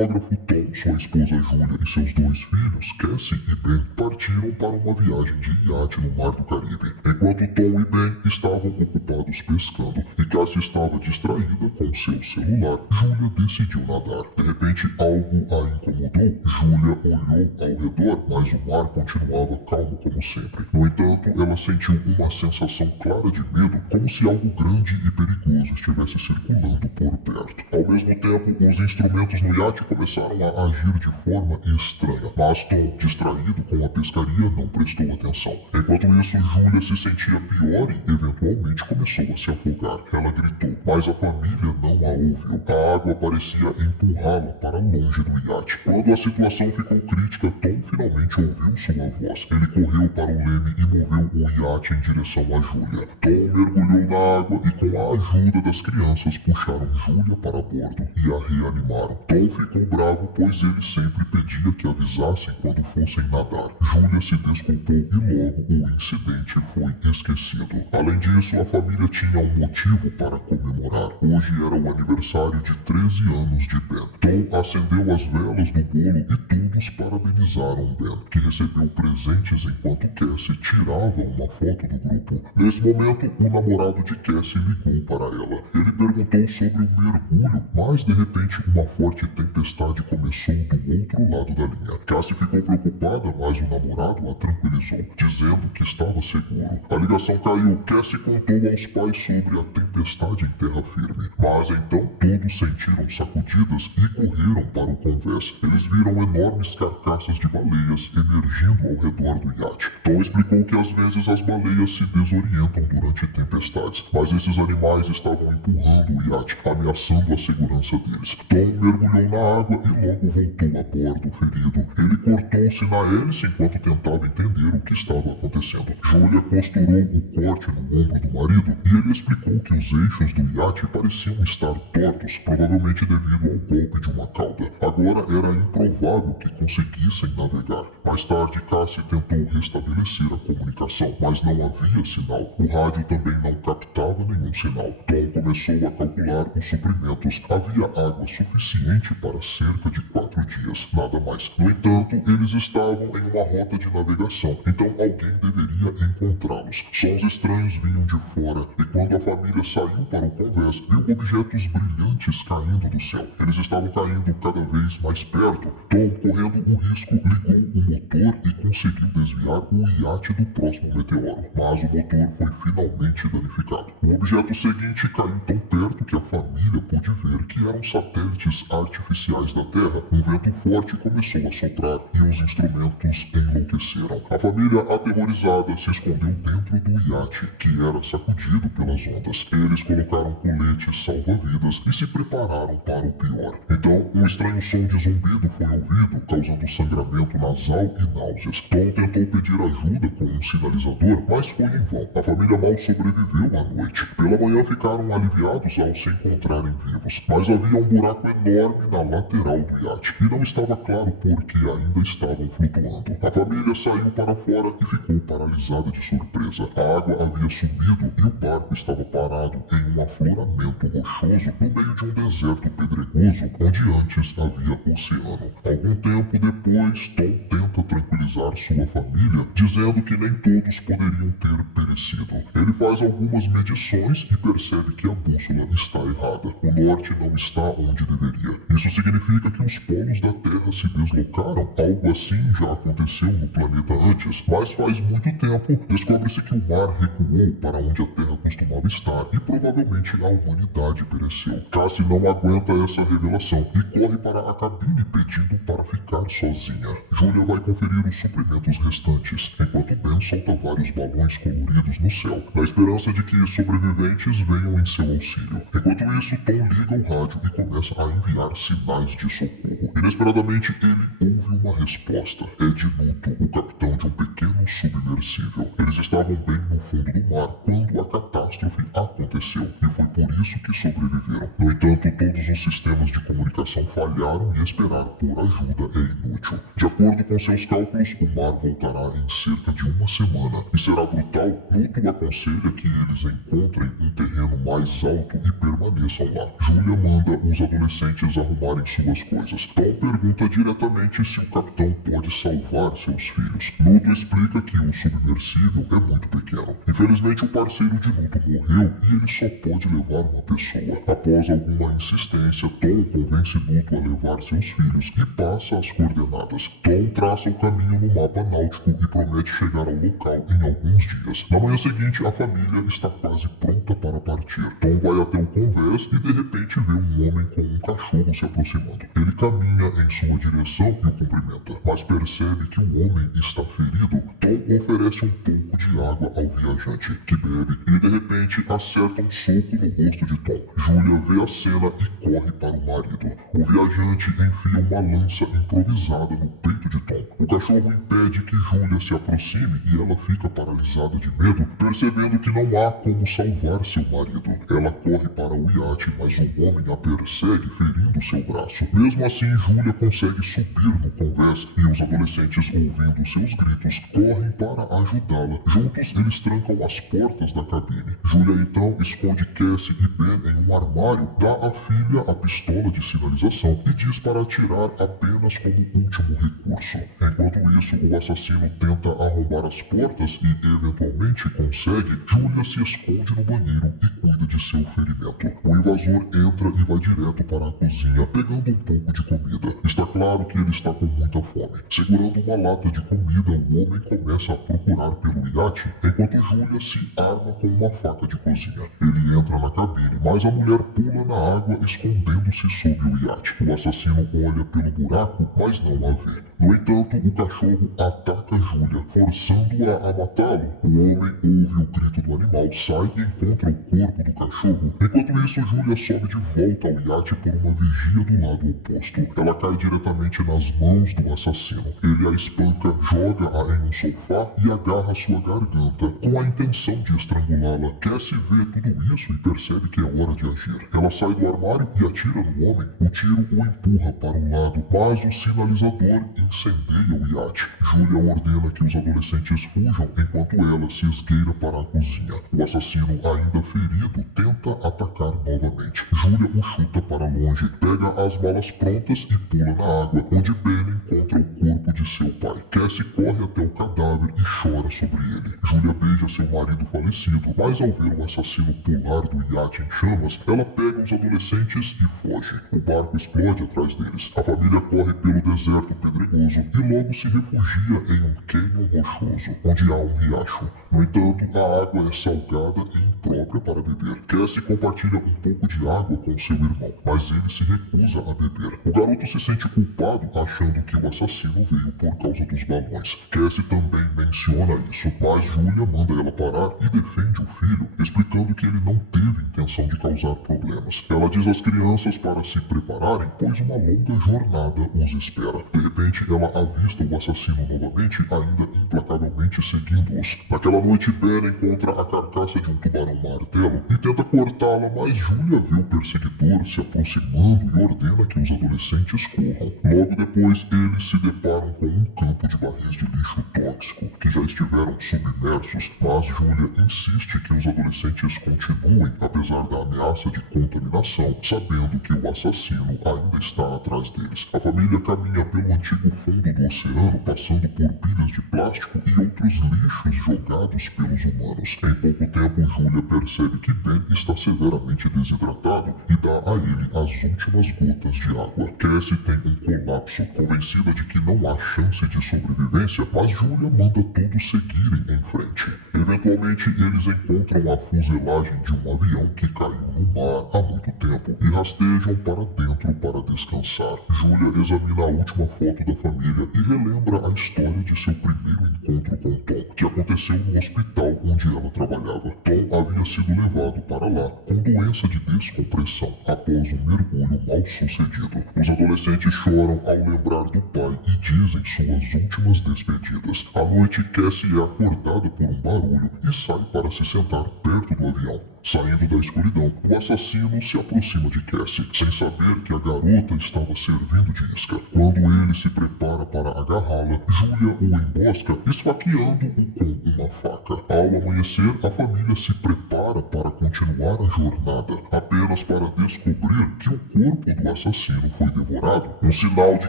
fotógrafo Tom, sua esposa Julia e seus 2 filhos, Cassie e Ben, partiram para uma viagem de iate no Mar do Caribe. Enquanto Tom e Ben estavam ocupados pescando e Cassie estava distraída com seu celular, Julia decidiu nadar. De repente, algo a incomodou. Julia olhou ao redor, mas o mar continuava calmo como sempre. No entanto, ela sentiu uma sensação clara de medo, como se algo grande e perigoso estivesse circulando por perto. Ao mesmo tempo, os instrumentos no iate começaram a agir de forma estranha, mas Tom, distraído com a pescaria, não prestou atenção. Enquanto isso, Julia se sentia pior e eventualmente começou a se afogar. Ela gritou, mas a família não a ouviu. A água parecia empurrá-la para longe do iate. Quando a situação ficou crítica, Tom finalmente ouviu sua voz. Ele correu para o leme e moveu o iate em direção a Julia. Tom mergulhou na água e, com a ajuda das crianças, puxaram Julia para bordo e a reanimaram. Tom ficou bravo, pois ele sempre pedia que avisassem quando fossem nadar. Julia se desculpou e logo o incidente foi esquecido. Além disso, a família tinha um motivo para comemorar. Hoje era o aniversário de 13 anos de Ben. Tom acendeu as velas do bolo e todos parabenizaram Ben, que recebeu presentes enquanto Cassie tirava uma foto do grupo. Nesse momento, o namorado de Cassie ligou para ela. Ele perguntou sobre o mergulho, mas de repente uma forte tempestade começou do outro lado da linha. Cassie ficou preocupada, mas o namorado a tranquilizou, dizendo que estava seguro. A ligação caiu. Cassie contou aos pais sobre a tempestade em terra firme, mas então todos sentiram sacudidas e correram para o convés. Eles viram enormes carcaças de baleias emergindo ao redor do iate. Tom explicou que às vezes as baleias se desorientam durante tempestades, mas esses animais estavam empurrando o iate, ameaçando a segurança deles. Tom mergulhou na água e logo voltou a bordo ferido. Ele cortou-se na hélice enquanto tentava entender o que estava acontecendo. Julia costurou o corte no ombro do marido e ele explicou que os eixos do iate pareciam estar tortos, provavelmente devido ao golpe de uma cauda. Agora era improvável que conseguissem navegar. Mais tarde, Cassie tentou restabelecer a comunicação, mas não havia sinal. O rádio também não captava nenhum sinal. Tom começou a calcular os suprimentos. Havia água suficiente para cerca de 4 dias, nada mais. No entanto, eles estavam em uma rota de navegação, então alguém deveria encontrá-los. Sons estranhos vinham de fora, e quando a família saiu para o convés, viu objetos brilhantes caindo do céu. Eles estavam caindo cada vez mais perto. Tom, correndo o risco, ligou o motor e conseguiu desviar o iate do próximo meteoro, mas o motor foi finalmente danificado. O objeto seguinte caiu tão perto que a família pôde ver que eram satélites artificiais da Terra. Um vento forte começou a soprar e os instrumentos enlouqueceram. A família, aterrorizada, se escondeu dentro do iate, que era sacudido pelas ondas. Eles colocaram coletes salva-vidas e se prepararam para o pior. Então, um estranho som de zumbido foi ouvido, causando sangramento nasal e náuseas. Tom tentou pedir ajuda com um sinalizador, mas foi em vão. A família mal sobreviveu à noite. Pela manhã ficaram aliviados ao se encontrarem vivos, mas havia um buraco enorme na lateral do iate, e não estava claro por que ainda estavam flutuando. A família saiu para fora e ficou paralisada de surpresa. A água havia subido e o barco estava parado em um afloramento rochoso no meio de um deserto pedregoso onde antes havia oceano. Algum tempo depois, Tom tenta tranquilizar sua família, dizendo que nem todos poderiam ter perecido. Ele faz algumas medições e percebe que a bússola está errada. O norte não está onde deveria. Isso significa que os polos da Terra se deslocaram. Algo assim já aconteceu no planeta antes, mas faz muito tempo descobre-se que o mar recuou para onde a Terra costumava estar e provavelmente a humanidade pereceu. Cassie não aguenta essa revelação e corre para a cabine pedindo para ficar sozinha. Julia vai conferir os suprimentos restantes, enquanto Ben solta vários balões coloridos no céu, na esperança de que sobreviventes venham em seu auxílio. Enquanto isso, Tom liga o rádio e começa a enviar sinais de socorro. Inesperadamente, ele ouve uma resposta. É de Nuto, o capitão de um pequeno submersível. Eles estavam bem no fundo do mar quando a catástrofe aconteceu, e foi por isso que sobreviveram. No entanto, todos os sistemas de comunicação falharam e esperar por ajuda é inútil. De acordo com seus cálculos, o mar voltará demorar em cerca de uma semana e será brutal. Luto aconselha que eles encontrem um terreno mais alto e permaneçam lá. Julia manda os adolescentes arrumarem suas coisas. Tom pergunta diretamente se o capitão pode salvar seus filhos. Luto explica que o submersível é muito pequeno. Infelizmente, o parceiro de Luto morreu e ele só pode levar uma pessoa. Após alguma insistência, Tom convence Luto a levar seus filhos e passa as coordenadas. Tom traça o caminho no mapa náutico e promete chegar ao local em alguns dias. Na manhã seguinte, a família está quase pronta para partir. Tom vai até o convés e de repente vê um homem com um cachorro se aproximando. Ele caminha em sua direção e o cumprimenta, mas percebe que o homem está ferido. Tom oferece um pouco de água ao viajante, que bebe e de repente acerta um soco no rosto de Tom. Julia vê a cena e corre para o marido. O viajante enfia uma lança improvisada no peito de Tom. O cachorro impede que Julia se aproxime e ela fica paralisada de medo, percebendo que não há como salvar seu marido. Ela corre para o iate, mas o homem a persegue, ferindo seu braço. Mesmo assim, Julia consegue subir no convés e os adolescentes, ouvindo seus gritos, correm para ajudá-la. Juntos, eles trancam as portas da cabine. Julia então esconde Cassie e Ben em um armário, dá à filha a pistola de sinalização e diz para atirar apenas como último recurso. Enquanto isso, o assassino tenta arrombar as portas e eventualmente consegue. Julia se esconde no banheiro e cuida de seu ferimento. O invasor entra e vai direto para a cozinha, pegando um pouco de comida. Está claro que ele está com muita fome. Segurando uma lata de comida, o homem começa a procurar pelo iate, enquanto Julia se arma com uma faca de cozinha. Ele entra na cabine, mas a mulher pula na água, escondendo-se sob o iate. O assassino olha pelo buraco, mas não a vê. No entanto, o cachorro ataca Julia, forçando-a a matá-lo. O homem ouve o grito do animal, sai e encontra o corpo do cachorro. Enquanto isso, Julia sobe de volta ao iate por uma vigia do lado oposto. Ela cai diretamente nas mãos do assassino. Ele a espanca, joga-a em um sofá e agarra sua garganta, com a intenção de estrangulá-la. Cassie vê tudo isso e percebe que é hora de agir. Ela sai do armário e atira no homem. O tiro o empurra para o lado, mas o sinalizador incendeia o iate. Julia ordena que os adolescentes fujam, enquanto ela se esgueira para a cozinha. O assassino, ainda ferido, tenta atacar novamente. Julia o chuta para longe, pega as malas prontas e pula na água, onde Ben encontra o corpo de seu pai. Cassie corre até o cadáver e chora sobre ele. Julia beija seu marido falecido, mas ao ver o assassino pular do iate em chamas, ela pega os adolescentes e foge. O barco explode atrás deles. A família corre pelo deserto pedregoso e logo se refugia em um cânion rochoso, onde há um riacho. No entanto, a água é salgada e imprópria para beber. Cassie compartilha um pouco de água com seu irmão, mas ele se recusa a beber. O garoto se sente culpado, achando que o assassino veio por causa dos balões. Cassie também menciona isso, mas Julia manda ela parar e defende o filho, explicando que ele não teve intenção de causar problemas. Ela diz às crianças para se prepararem, pois uma longa jornada os espera. De repente, ela avista o assassino novamente, ainda implacavelmente seguindo-os. Naquela noite, Ben encontra a carcaça de um tubarão-martelo e tenta cortá-la, mas Julia vê o perseguidor se aproximando e ordena que os adolescentes corram. Logo depois, eles se deparam com um campo de barris de lixo tóxico, que já estiveram submersos, mas Julia insiste que os adolescentes continuem, apesar da ameaça de contaminação, sabendo que o assassino ainda está atrás deles. A família caminha pelo antigo fundo do oceano, passando por pilhas de plástico e outros lixos jogados pelos humanos. Em pouco tempo, Julia percebe que Ben está severamente desidratado e dá a ele as últimas gotas de água. Cassie tem um colapso, convencida de que não há chance de sobrevivência, mas Julia manda todos seguirem em frente. Eventualmente, eles encontram a fuselagem de um avião que caiu no mar há muito tempo e rastejam para dentro para descansar. Julia examina a última foto da família e relembra a história de seu primeiro encontro com Tom, que aconteceu no hospital onde ela trabalhava. Tom havia sido levado para lá com doença de descompressão após um mergulho mal sucedido. Os adolescentes choram ao lembrar do pai e dizem suas últimas despedidas. À noite, Cassie é acordada por um barulho e sai para se sentar perto do avião. Saindo da escuridão, o assassino se aproxima de Cassie, sem saber que a garota estava servindo de isca. Quando ele se prepara para agarrá-la, Julia o embosca, esfaqueando-o com uma faca. Ao amanhecer, a família se prepara para continuar a jornada, apenas para descobrir que o corpo do assassino foi devorado, um sinal de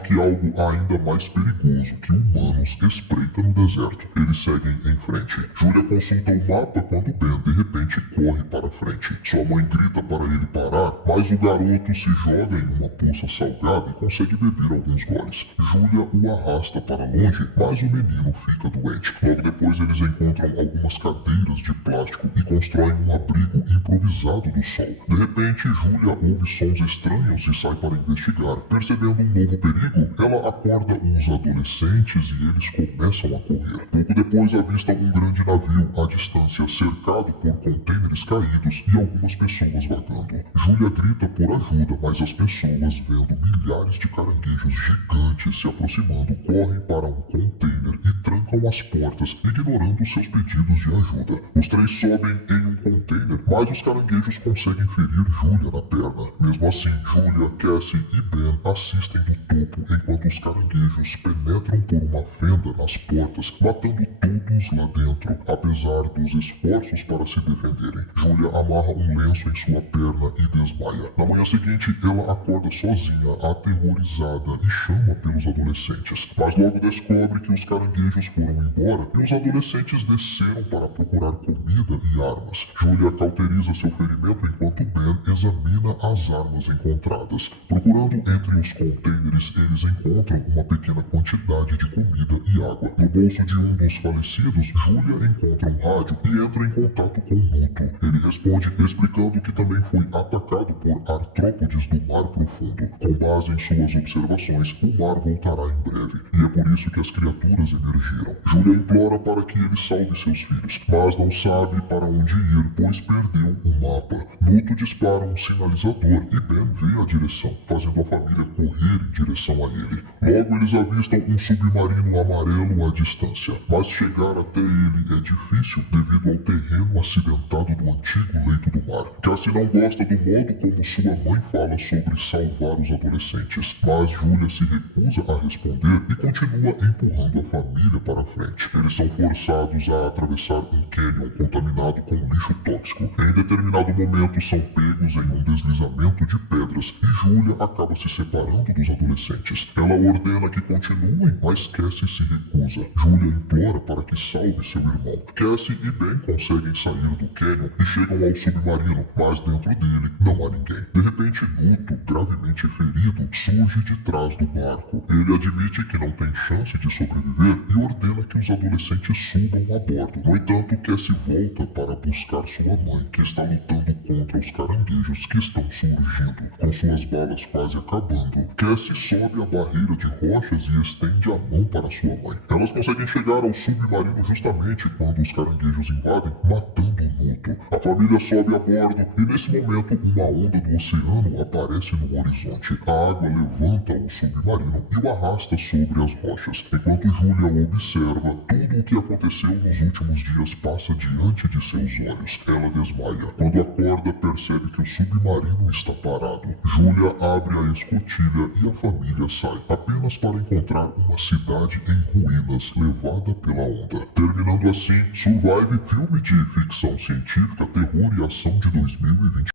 que algo ainda mais perigoso que humanos espreita no deserto. Eles seguem em frente. Julia consulta o mapa quando Ben de repente corre para frente. Sua mãe grita para ele parar, mas o garoto se joga em uma poça salgada e consegue beber alguns goles. Julia o arrasta para longe, mas o menino fica doente. Logo depois eles encontram algumas cadeiras de plástico e constroem um abrigo improvisado do sol. De repente, Julia ouve sons estranhos e sai para investigar. Percebendo um novo perigo, ela acorda os adolescentes e eles começam a correr. Pouco depois avistam um grande navio à distância, cercado por contêineres caídos e algumas pessoas vagando. Julia grita por ajuda, mas as pessoas, vendo milhares de caranguejos gigantes se aproximando, correm para um container e trancam as portas, ignorando seus pedidos de ajuda. Os três sobem em um container, mas os caranguejos conseguem ferir Julia na perna. Mesmo assim, Julia, Cassie e Ben assistem do topo enquanto os caranguejos penetram por uma fenda nas portas, matando todos lá dentro, apesar dos esforços para se defenderem. Julia amarra um lenço em sua perna e desmaia. Na manhã seguinte, ela acorda sozinha, aterrorizada e chama pelos adolescentes, mas logo descobre que os caranguejos foram embora e os adolescentes desceram para procurar comida e armas. Julia cauteriza seu ferimento enquanto Ben examina as armas encontradas. Procurando entre os contêineres, eles encontram uma pequena quantidade de comida e água. No bolso de um dos falecidos, Julia encontra um rádio e entra em contato com o Nuto. Ele responde explicando que também foi atacado por artrópodes do mar profundo. Com base em suas observações, o mar voltará em breve, e é por isso que as criaturas emergiram. Julia implora para que ele salve seus filhos, mas não sabe para onde ir, pois perdeu o mapa. Nuto dispara um sinalizador e Ben vê a direção, fazendo a família correr em direção a ele. Logo eles avistam um submarino amarelo à distância, mas chegar até ele é difícil devido ao terreno acidentado do antigo leito do mar. Cassie não gosta do modo como sua mãe fala sobre salvar os adolescentes, mas Julia se recusa a responder e continua empurrando a família para frente. Eles são forçados a atravessar um cânion contaminado com lixo tóxico. Em determinado momento são pegos em um deslizamento de pedras e Julia acaba se separando dos adolescentes. Ela ordena que continuem, mas Cassie se recusa. Julia implora para que salve seu irmão. Cassie e Ben conseguem sair do cânion e chegam ao submarino, mas dentro dele não há ninguém. De repente, Nuto, gravemente ferido, surge de trás do barco. Ele admite que não tem chance de sobreviver e ordena que os adolescentes subam a bordo. No entanto, Cassie volta para buscar sua mãe, que está lutando contra os caranguejos que estão surgindo, com suas balas quase acabando. Cassie sobe a barreira de rochas e estende a mão para sua mãe. Elas conseguem chegar ao submarino justamente quando os caranguejos invadem, matando Nuto. A família sobe a bordo e nesse momento uma onda do oceano aparece no horizonte. A água levanta o submarino e o arrasta sobre as rochas. Enquanto Julia observa, tudo o que aconteceu nos últimos dias passa diante de seus olhos. Ela desmaia. Quando acorda, percebe que o submarino está parado. Julia abre a escotilha e a família sai, apenas para encontrar uma cidade em ruínas levada pela onda. Terminando assim, Survive, filme de ficção científica, terror e ação de 2020.